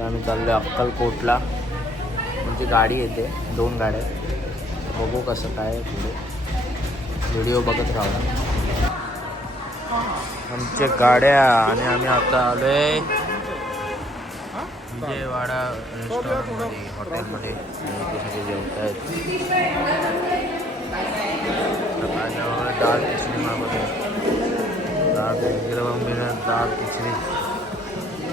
आता आम्ही चाललो आहे अक्कलकोटला. म्हणजे गाडी येते दोन गाड्या. बघू कसं काय पुढे. व्हिडिओ बघत राहू. आमच्या गाड्या आणि आम्ही आता आलो आहे विजयवाडा रेस्टॉरंटमध्ये हॉटेलमध्ये सगळे जेवत आहेत सकाळच्या डाळ खिचडी मागवते डाळ विक्रमबीनं डाळ खिचडी.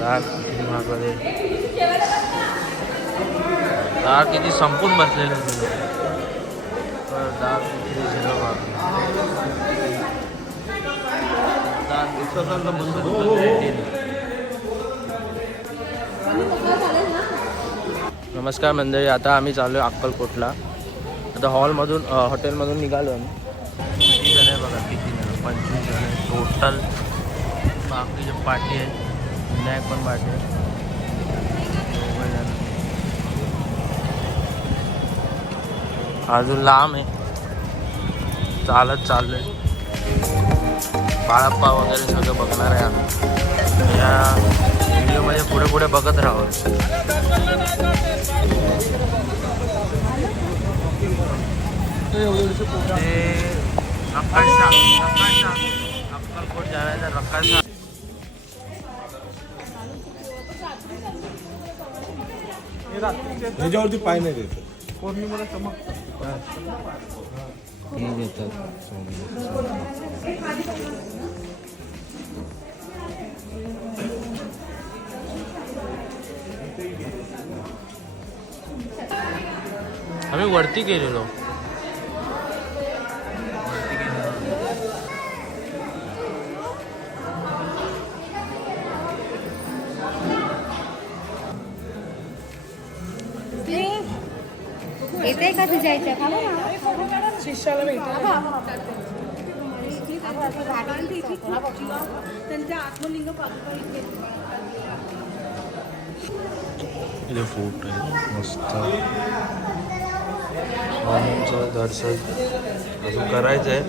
डाळ खिचडी मागवते डाळ किती संपून बसलेले डाळ दिवसाला बंद नमस्कार मंडळी आता आम्ही चाललो आहे अक्कलकोटला. आता हॉलमधून हॉटेलमधून निघालो आम्ही. किती जण आहे बघा किती जण? पंचवीस जण आहे. टोटल बाकीचे पार्टी आहे स्नॅक पण पार्टी अजून लांब आहे. चालत चाललंय. बाळप्पा वगैरे सगळं बघणार आहे आम्ही या व्हिडिओमध्ये पुढे पुढे बघत राहावं. ते रकाशा रकाशा अक्कलकोट जायचं रकाशा ह्याच्यावरती पाय नाही देत. पौर्णिमेला चमक हे देतात आम्ही वरती गेलेलो. येते का तुझ्या इथे. शिष्याला भेटला त्यांच्या आत्मलिंग पादुका इथे. इथे फोटो आहे. मस्त. स्वामींचं दर्शन. अजून करायचं आहे.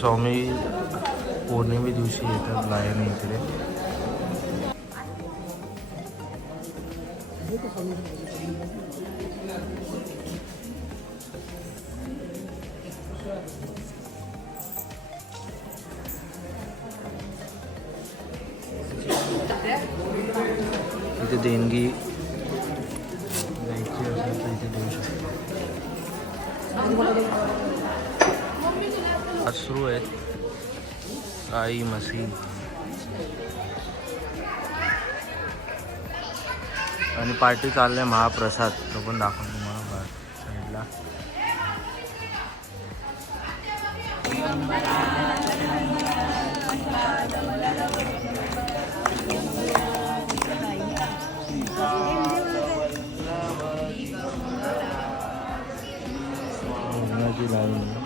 स्वामी पौर्णिमे दिवशी येतात लायन इकडे. इथे देणगी. द्यायची असेल तर इथे देऊ शकतो अश्रू आहेत गाई मसी आणि पार्टी चाललंय महाप्रसाद. तो पण दाखवतो तुम्हाला बाहेर साईडला लाईन.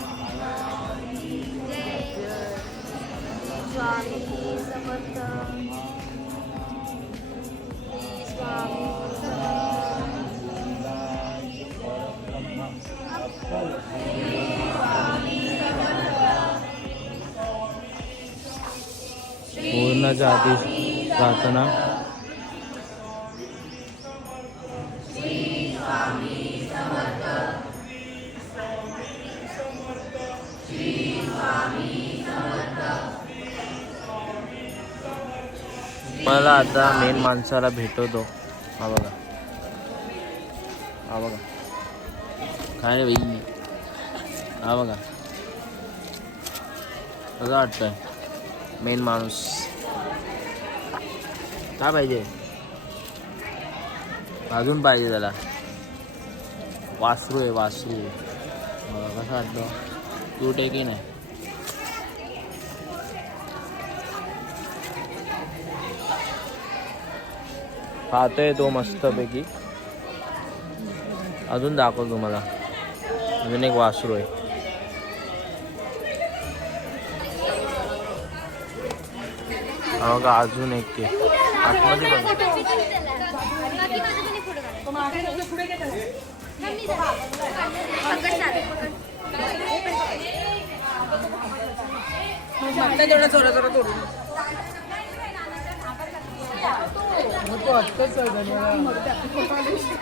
पूर्णाच्या आधी प्रार्थना. मला आता मेन माणसाला भेटवतो. हा बघा. हा बघा. काय रे बाई? हा बघा. कसं वाटतंय. मेन माणूस. काय पाहिजे? अजून पाहिजे त्याला. वासरू आहे वासरू. बघा कसं वाटतं. क्यूट आहे की नाही? खातोय तो मस्तपैकी. अजून दाखवतो तुम्हाला. अजून एक वासरू आहे. हा अजून एक ते आतमध्ये बघा तेवढा जोरा जोरा तोडून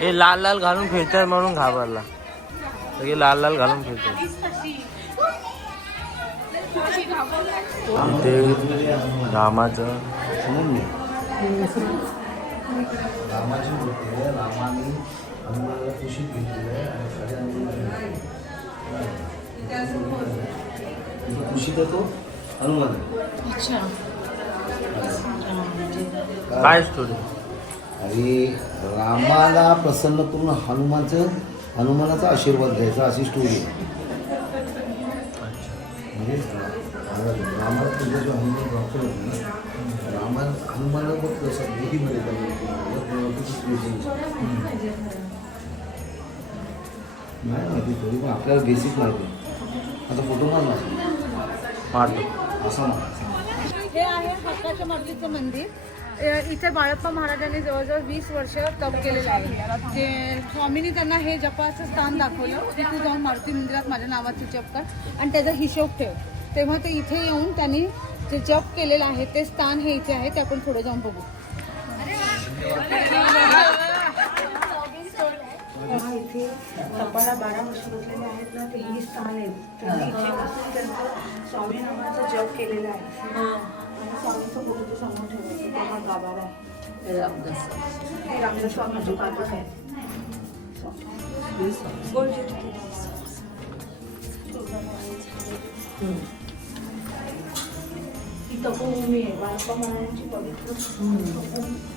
हे लाल लाल घालून फिरतात म्हणून घाबरला. सगळे लाल लाल घालून फिरतात रामाचं रामाची मूर्ती आहे. रामाने हनुमानाला कुशीत घेतलेलं आहे आणि खऱ्या हनुमानाला कुशीत तो हनुमान आहे. काय स्टोरी आणि रामाला प्रसन्न करून हनुमानचं हनुमानाचा आशीर्वाद घ्यायचा अशी स्टोरी आहे. म्हणजे रामाला तुझं जो हनुमान डॉक्टर होते ना रामान हनुमाना बघ कसं विधीमध्ये नाही माहिती थोडी पण आपल्याला बेसिक माहिती आता फोटो मार ना मारतो असा मार हे आहे हक्काच्या मारुतीचं मंदिर. इथे बाळप्पा महाराजांनी जवळजवळ वीस वर्ष तप केलेलं आहे जे स्वामींनी त्यांना हे जपाचं स्थान दाखवलं तिथे जाऊन मारुती मंदिरात माझ्या नावाचं जप कर. आणि त्याचा हिशोब ठेव. तेव्हा ते इथे येऊन त्यांनी जे जप केलेलं आहे ते स्थान हे इथे आहे ते आपण पुढे जाऊन बघू. इथे कपाळा बारा वर्ष बसलेले आहेत ना ते ही स्थान आहे. त्यांनी इथे बसून त्यांचं स्वामी नामाचा जप केलेला आहे. आणि स्वामीचं फोटो ते समोर ठेवायचं तेव्हा गाभारा आहे. हे रामदास स्वामीचे पाठक आहेत गोल ज्योती. ही तपोभूमी आहे बाळप्पा महाराजांची पवित्र तपोभूमी. आपण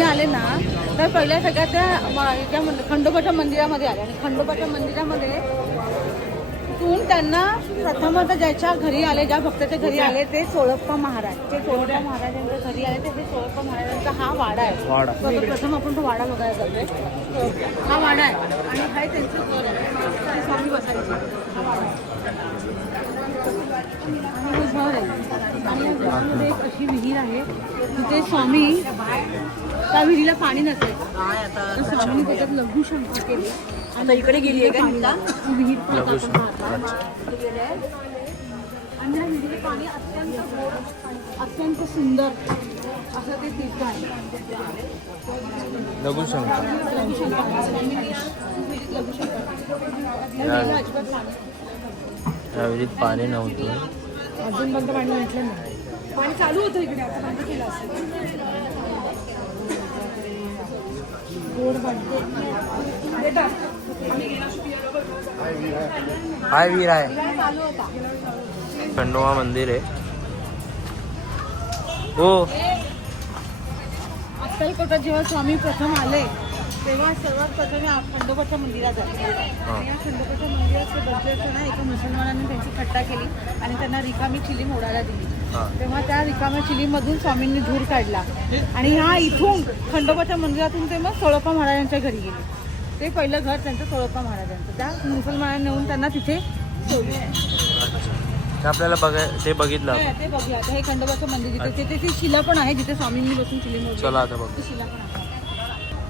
स्वामी आले ना तर पहिल्या सगळ्यात त्या खंडोबाच्या मंदिरामध्ये आले. आणि खंडोबाच्या मंदिरामध्ये तिथून त्यांना प्रथम आता ज्याच्या घरी आले ज्या भक्ताच्या घरी आले ते सोळप्पा महाराज. ते सोळप्पा महाराजांच्या घरी आले ते सोळप्पा महाराजांचा हा वाडा आहे. प्रथम आपण तो वाडा बघायला जातोय. हा वाडा आहे. आणि हा त्यांचं घर आहे. स्वामी बसायचे. हा वाडा आहे. आणि हे घर आहे आणि या घरामध्ये एक अशी विहीर आहे तिथे स्वामी त्या विहिरीला पाणी नसायचं तर स्वामींनी त्याच्यात लघु शंका केली. आता इकडे गेली आहे का विहीर. आणि त्या विहिरीला पाणी अत्यंत गोड, अत्यंत सुंदर असं ते तीर्थ आहे. लघु शंका. लघु शंका अजिबात पाणी नव्हतं. अजून बंद पाणी म्हटलं नाही. पाणी चालू होतं इकडे आता बंद केलं असेल हाय विहीर आहे चालू खंडोबा मंदिर आहे. हो. अक्कलकोटात जेव्हा स्वामी प्रथम आले तेव्हा सर्वात प्रथम खंडोबाच्या मंदिरात आले या खंडोबाच्या ते दर्शना एका मुसलमानाने त्यांची थट्टा केली आणि त्यांना रिकामी चिलीम ओढायला दिली. तेव्हा त्या रिकाम्या चिलीमधून स्वामींनी धूर काढला. आणि ह्या इथून खंडोबाच्या मंदिरातून ते मग सोळप्पा महाराजांच्या घरी गेले. ते पहिलं घर त्यांचं सोळप्पा महाराजांचं. त्या मुसलमानांनी नेऊन त्यांना तिथे ते आपल्याला बघाय ते बघितलं आपण. हे- ते बघूया. आता हे खंडोबाचं मंदिर जिथे तिथे ती शिला पण आहे जिथे स्वामींनी बसून चिलीम ओढली. चला आता बघ. ती शिला पण आहे.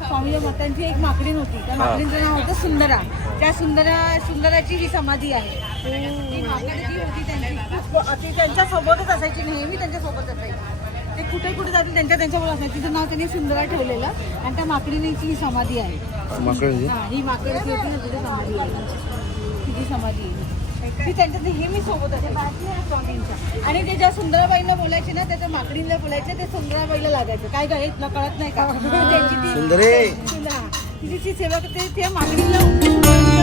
स्वामीच्या मातांची एक माकडी होती त्या माकडीचं नाव होतं सुंदरा. त्या सुंदरा सुंदराची ही समाधी आहे. ती त्यांच्या सोबतच असायची नेहमी त्यांच्यासोबत असायची. ते कुठे कुठे जातील त्यांच्या त्यांच्याबरोबर असायची. तिचं नाव त्यांनी सुंदरा ठेवलेलं आणि त्या माकडीची ही समाधी आहे. हा ही माकडीची होती ना तिथे समाधी आहे. तिची समाधी आहे. ती त्यांच्या नेहमी सोबत स्वामींच्या. आणि ते ज्या सुंदराबाईंना बोलायचे ना त्याच्या माकडीला बोलायचे ते सुंदराबाईला लागायचं. काय काय तुला कळत नाही का? त्यांची ती तिची सेवा करते त्या माकडीला